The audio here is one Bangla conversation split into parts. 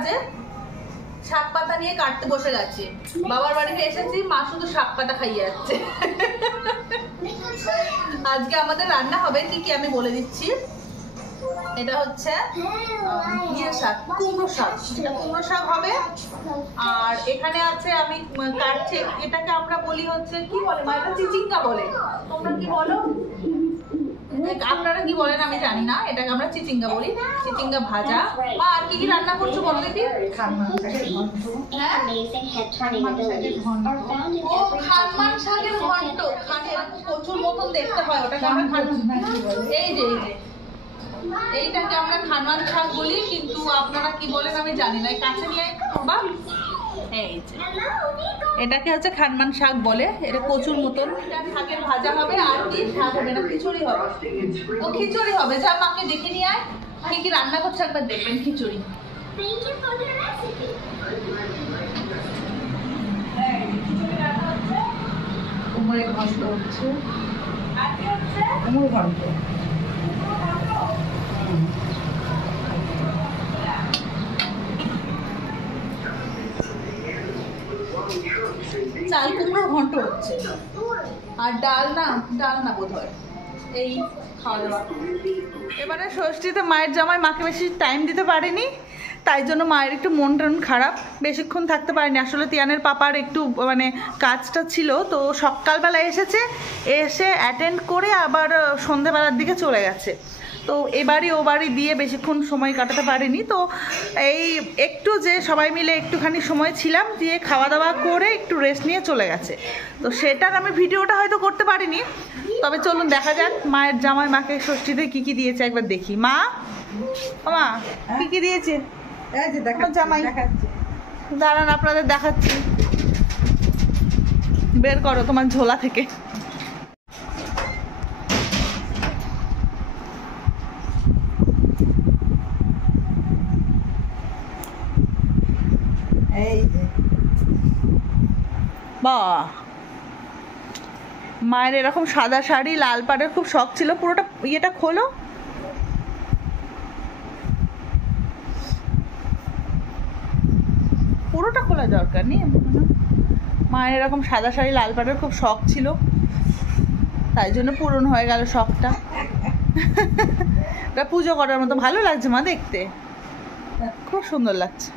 বাজে, শাক পাতা নিয়ে কাটতে বসে গেছে। বাবার বাড়িতে এসেছি, মা শুধু শাক পাতা খাইয়ে যাচ্ছে। আজকে আমাদের রান্না হবে কি কি আমি বলে দিচ্ছি। এটা হচ্ছে ইয়ে শাক, কুমড়ো শাক, কুমড়ো শাক হবে। আর এখানে আছে আমি কাটছি, এটাকে আমরা বলি হচ্ছে কি বলে মা, এটা চিচিঙ্গা বলে, তোমরা কি বলো, আপনারা কি বলেন আমি জানি না, এটাকে আমরা চিচিঙ্গা বলি। চিচিঙ্গা ভাজা। মা আর কি কি রান্না করছো বলো দেখি। ও খানমান শাকের ঘন্ট, খানমান কচুর মতন দেখতে হয়, ওটাকে আমরা এই যে এইটাকে আমরা খানমান শাক বলি, কিন্তু আপনারা কি বলেন আমি জানি না। কাছে নিয়ে বা এই যে এটাকে হচ্ছে খানমান শাক বলে, এটা কচুর মতন। শাকের ভাজা হবে, আর কি শাক হবে না, খিচুড়ি হবে। ও খিচুড়ি হবে, যা মাকে দেখে নিয়ে আয় কি কি রান্না করছে একবার দেখবেন। খিচুড়ি কুমড়োর ঘন্ট হচ্ছে, আর কি হচ্ছে কুমড়োর ঘন্ট। চাল কুমড়োর ঘন্ট হচ্ছে, আর ডাল না বোধ হয়। এই খাওয়া দাওয়া। এবারে ষষ্ঠীতে মায়ের জামাই মাকে বেশি টাইম দিতে পারেনি, তাই জন্য মায়ের একটু মন টন খারাপ, বেশিক্ষণ থাকতে পারেনি। আসলে তিয়ানের পাপার একটু মানে কাজটা ছিল, তো সকালবেলা এসেছে, এসে অ্যাটেন্ড করে আবার সন্ধেবেলার দিকে চলে গেছে। তো এবারই ও বাড়ি দিয়ে বেশিক্ষণ সময় কাটাতে পারিনি। তো এই একটু যে সবাই মিলে একটুখানি সময় ছিলাম, দিয়ে খাওয়া দাওয়া করে একটু রেস্ট নিয়ে চলে গেছে। তো সেটার আমি ভিডিওটা হয়তো করতে পারিনি, তবে চলুন দেখা যাক মায়ের জামাই মাকে ষষ্ঠীতে কী কী দিয়েছে একবার দেখি। মা কী কী দিয়েছে জামাই, দাঁড়ান আপনাদের দেখাচ্ছি। বের করো তোমার ঝোলা থেকে। বাহ, মায়ের এরকম সাদা শাড়ি লাল পাড়ের খুব শখ ছিল। পুরোটা ইয়েটা খোলো। পুরোটা খোলা দরকার নেই। মায়ের এরকম সাদা শাড়ি লাল পাড়ের খুব শখ ছিল, তাই জন্য পূরণ হয়ে গেল শখটা। এটা পুজো করার মতো ভালো লাগছে মা দেখতে, খুব সুন্দর লাগছে।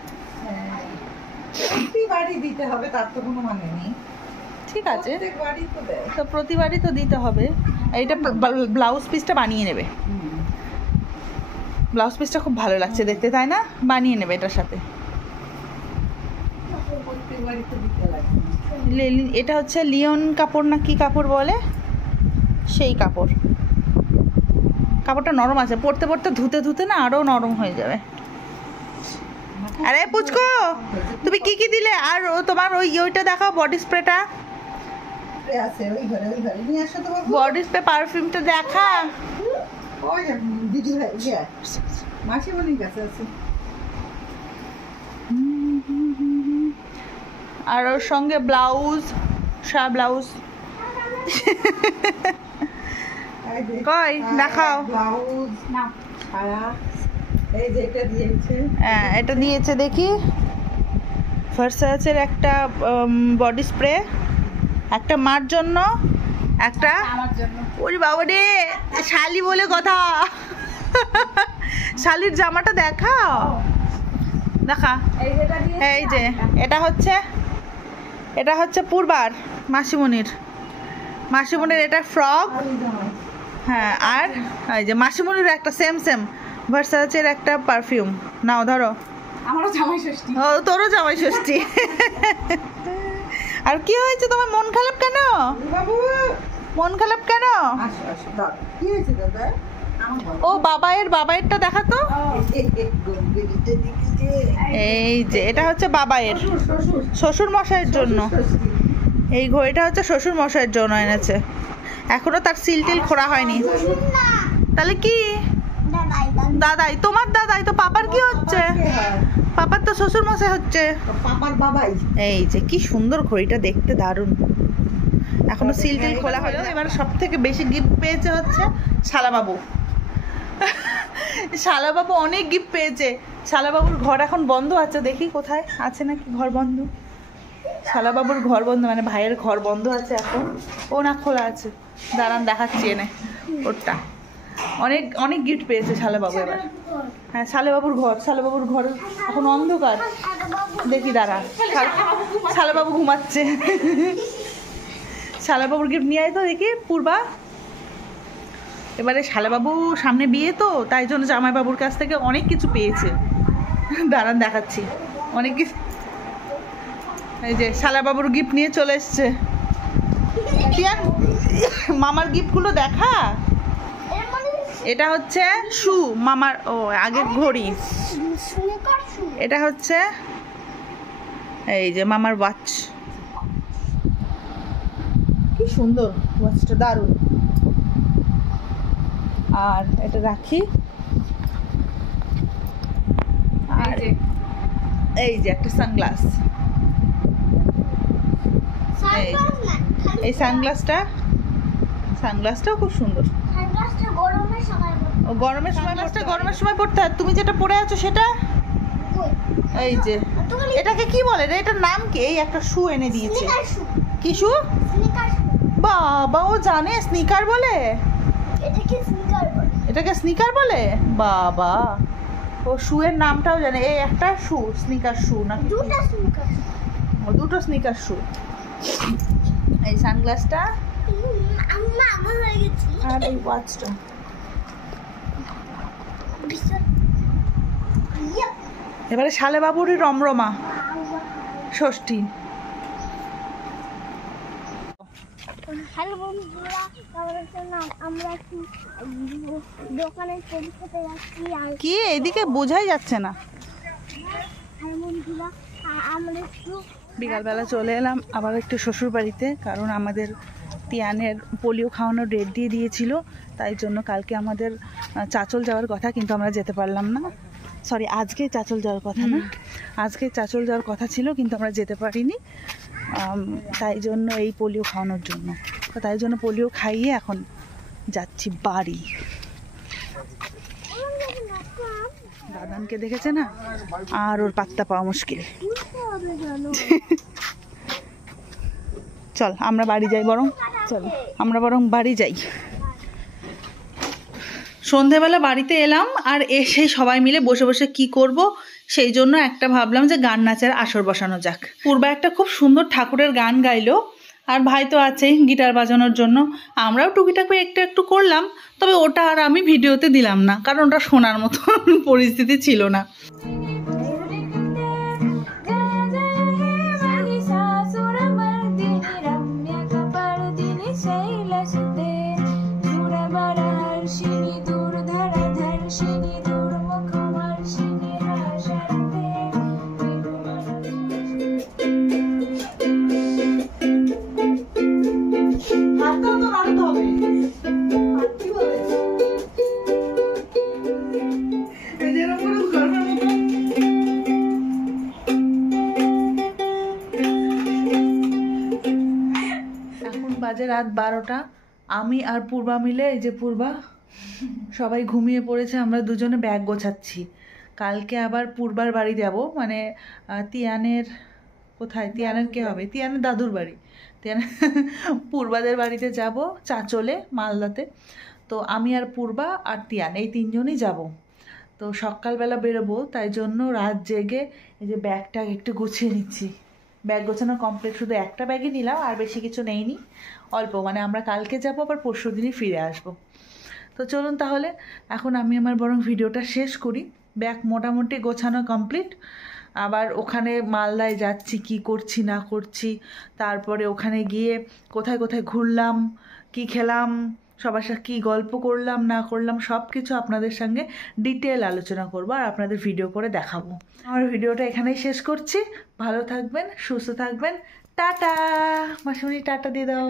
প্রতিবারই দিতে হবে তার তো কোনো মানে নেই। ঠিক আছে, তো প্রতিবারই তো দিতে হবে। এইটা ব্লাউজ পিসটা বানিয়ে নেবে, ব্লাউজ পিসটা খুব ভালো লাগছে দেখতে, তাই না? বানিয়ে নেবে এটার সাথে। এটা হচ্ছে লিওন কাপড় না কি কাপড় বলে, সেই কাপড়। কাপড়টা নরম আছে, পরতে পরতে ধুতে ধুতে না আরো নরম হয়ে যাবে। আরে পুচকো, তুমি কি কি দিলে? আর তোমার ওইটা দেখাও, বডি স্প্রেটা আছে ওই ঘরে, ওই ঘরে নিয়ে আসো তো বাবু। বডি স্প্রে পারফিউমটা দেখা। ওই দিদি ভাই মাসিমণির কাছে আছে। আর ওর সঙ্গে ব্লাউজ, ব্লাউজ কই দেখাও। ব্লাউজ না ছায়া, এই যে এটা দিয়েছে। হ্যাঁ এটা দিয়েছে দেখি। ভার্সাচের একটা বডি স্প্রে, একটা মার জন্য, একটা আমার জন্য। ওরে বাবা রে, শালি বলে কথা। শালির জামাটা দেখাও, দেখা। এই যে এটা হচ্ছে পূর্বার মাসিমণির এটা ফ্রক। হ্যাঁ, আর এই যে মাসিমণির একটা সেম ভার্সাচের একটা পারফিউম। নাও ধরো। আমারও জামাই ষষ্ঠী। ও তোরও জামাই ষষ্ঠী। আর কি হয়েছে তোমার, মন খারাপ কেন বাবু? মন খারাপ কেন? কি হয়েছে দাদা? ও বাবাইয়েরটা দেখাতো। এই যে এটা হচ্ছে বাবাইয়ের, শ্বশুর মশাইয়ের জন্য। এই ঘড়িটা হচ্ছে শ্বশুর মশাইয়ের জন্য এনেছে, এখনো তার সিল টিল খোলা হয়নি। তাহলে কি দাদাই? তোমার দাদাই তো। পাপার কি হচ্ছে? পাপার তো শ্বশুর মশাই হচ্ছে, পাপার বাবাই। এই যে কি সুন্দর ঘড়িটা দেখতে, দারুণ। এখনো সিল টিল খোলা হলো। এবার সব থেকে বেশি গিফট পেয়েছে হচ্ছে শালাবাবু। শালাবাবু অনেক গিফট পেয়েছে, শালাবাবুর ঘর এখন বন্ধ আছে, দেখি কোথায় আছে নাকি ঘর বন্ধ। শালাবাবুর ঘর বন্ধ মানে ভাইয়ের ঘর বন্ধ আছে এখন। ও না, খোলা আছে, দাঁড়ান দেখাচ্ছি এনে ওরটা। অনেক অনেক গিফট পেয়েছে শালাবাবু এবার। হ্যাঁ, শালাবাবুর ঘর এখন অন্ধকার। দেখি দাঁড়া, শালাবাবু ঘুমাচ্ছে। শালাবাবুর গিফট নিয়ে আয় তো দেখি পূর্বা। এবারে শালাবাবু সামনে বিয়ে তো, তাই জন্য জামাইবাবুর কাছ থেকে অনেক কিছু পেয়েছে। দাঁড়ান দেখাচ্ছি অনেক কিছু। এই যে শালাবাবুর গিফট নিয়ে চলে এসছে। টিয়ান, মামার গিফটগুলো দেখা। এটা হচ্ছে শু মামার, ও আগের ঘড়ি। এটা হচ্ছে এই যে মামার ওয়াচ, কি সুন্দর ওয়াচটা, দারুণ। আর এটা রাখি। আর এই যে একটা সানগ্লাস, এই সানগ্লাসটাও খুব সুন্দর। গরমের সময় পড়তে হয়। তুমি যেটা পরে আছো সেটা, এই যে এটাকে কি বলে রে, এটার নাম কি? এই একটা শু এনে দিয়েছে। কি শু? বাবা, ও জানে স্নিকার বলে। এটাকে স্নিকার বলে? বাবা, ও শুয়ের নামটাও জানে। এই একটা শু, স্নিকার শু না? দুটো স্নিকার শু। এই সানগ্লাসটা আর এই ওয়াচটা। এবারে শালাবাবুরই রমরমা ষষ্ঠী। হ্যালো বন্ধুরা, আমরা দোকানে ছবি খেতে যাচ্ছি। আর কি এদিকে বোঝাই যাচ্ছে না। হ্যালো বন্ধুরা, আমরা একটু বিকালবেলা চলে এলাম আবার একটু শ্বশুর বাড়িতে, কারণ আমাদের তিয়ানের পোলিও খাওয়ানোর ডেট দিয়ে দিয়েছিল। তাই জন্য কালকে আমাদের চাচল যাওয়ার কথা, কিন্তু আমরা যেতে পারলাম না। সরি, আজকে চাচল যাওয়ার কথা না, আজকে চাচল যাওয়ার কথা ছিল, কিন্তু আমরা যেতে পারিনি। তাই জন্য এই পোলিও খাওয়ানোর জন্য, তো তাই জন্য পোলিও খাইয়ে এখন যাচ্ছি বাড়ি। দাদানকে দেখেছে না, আর ওর পাত্তা পাওয়া মুশকিল। চল আমরা বাড়ি যাই বরং, চল আমরা বরং বাড়ি যাই। সন্ধেবেলা বাড়িতে এলাম, আর এসে সবাই মিলে বসে বসে কি করব, সেই জন্য একটা ভাবলাম যে গান নাচের আসর বসানো যাক। পূর্বা একটা খুব সুন্দর ঠাকুরের গান গাইলো, আর ভাই তো আছেই গিটার বাজানোর জন্য। আমরাও টুকিটাকি একটু একটু করলাম, তবে ওটা আর আমি ভিডিওতে দিলাম না, কারণ ওটা শোনার মতো পরিস্থিতি ছিল না। বাজে রাত 12টা। আমি আর পূর্বা মিলে, এই যে পূর্বা, সবাই ঘুমিয়ে পড়েছে। আমরা দুজনে ব্যাগ গোছাচ্ছি। কালকে আবার পূর্বার বাড়ি যাব, মানে তিয়ানের, কোথায় তিয়ানের কে হবে, তিয়ানের দাদুর বাড়ি, তিয়ানের পূর্বাদের বাড়িতে যাব চাচলে, মালদাতে। তো আমি আর পূর্বা আর তিয়ান এই তিনজনই যাব। তো সকালবেলা বেরোবো, তাই জন্য রাত জেগে এই যে ব্যাগটা একটু গুছিয়ে নিচ্ছি। ব্যাগ গোছানো কমপ্লিট, শুধু একটা ব্যাগই নিলাম, আর বেশি কিছু নেইনি, অল্প। মানে আমরা কালকে যাবো, আবার পরশু দিনই ফিরে আসবো। তো চলুন তাহলে এখন আমি আমার বরং ভিডিওটা শেষ করি। ব্যাগ মোটামুটি গোছানো কমপ্লিট। আবার ওখানে মালদায় যাচ্ছি, কি করছি না করছি, তারপরে ওখানে গিয়ে কোথায় কোথায় ঘুরলাম, কি খেলাম, সবার সাথে কী গল্প করলাম না করলাম, সব কিছু আপনাদের সঙ্গে ডিটেল আলোচনা করবো, আর আপনাদের ভিডিও করে দেখাবো। আমার ভিডিওটা এখানেই শেষ করছি। ভালো থাকবেন, সুস্থ থাকবেন, টাটা। মাসিমণি টাটা দিয়ে দাও।